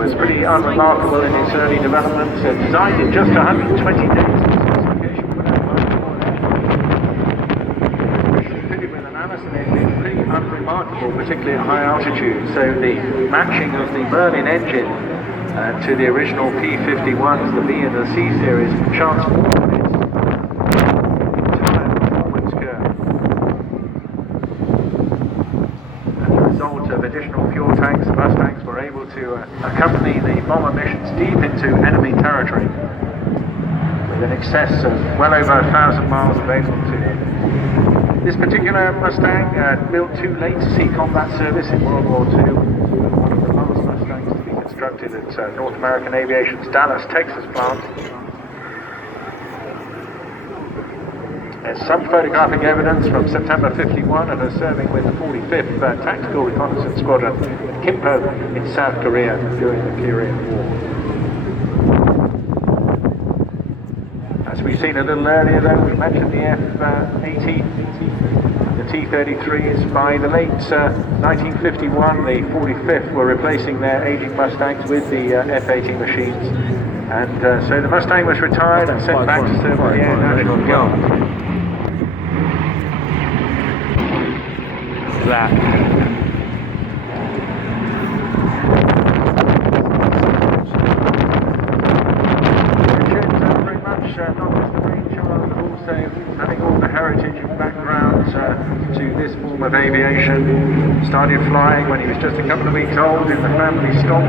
It was pretty unremarkable in its early development, designed in just 120 days. Fitted with an Allison engine, pretty unremarkable, particularly at high altitude. So the matching of the Merlin engine to the original P51s, the B and the C series, transformed its entire performance curve. As a result of additional fuel tanks, Mustangs were able to accompany the bomber missions deep into enemy territory with an excess of well over 1,000 miles available to them. This particular Mustang, built too late to see combat service in World War II, one of the last Mustangs to be constructed at North American Aviation's Dallas, Texas plant. There's some photographic evidence from September 51 of her serving with the 45th Tactical Reconnaissance Squadron at Kimpo in South Korea during the Korean War. As we've seen a little earlier though, we mentioned the F-80, the T-33s. By the late 1951, the 45th were replacing their aging Mustangs with the F-80 machines. And so the Mustang was retired and sent back to serve with the Air National Guard. That. Very much not just the brainchild, but also having all the heritage and background to this form of aviation. Started flying when he was just a couple of weeks old in the family stock.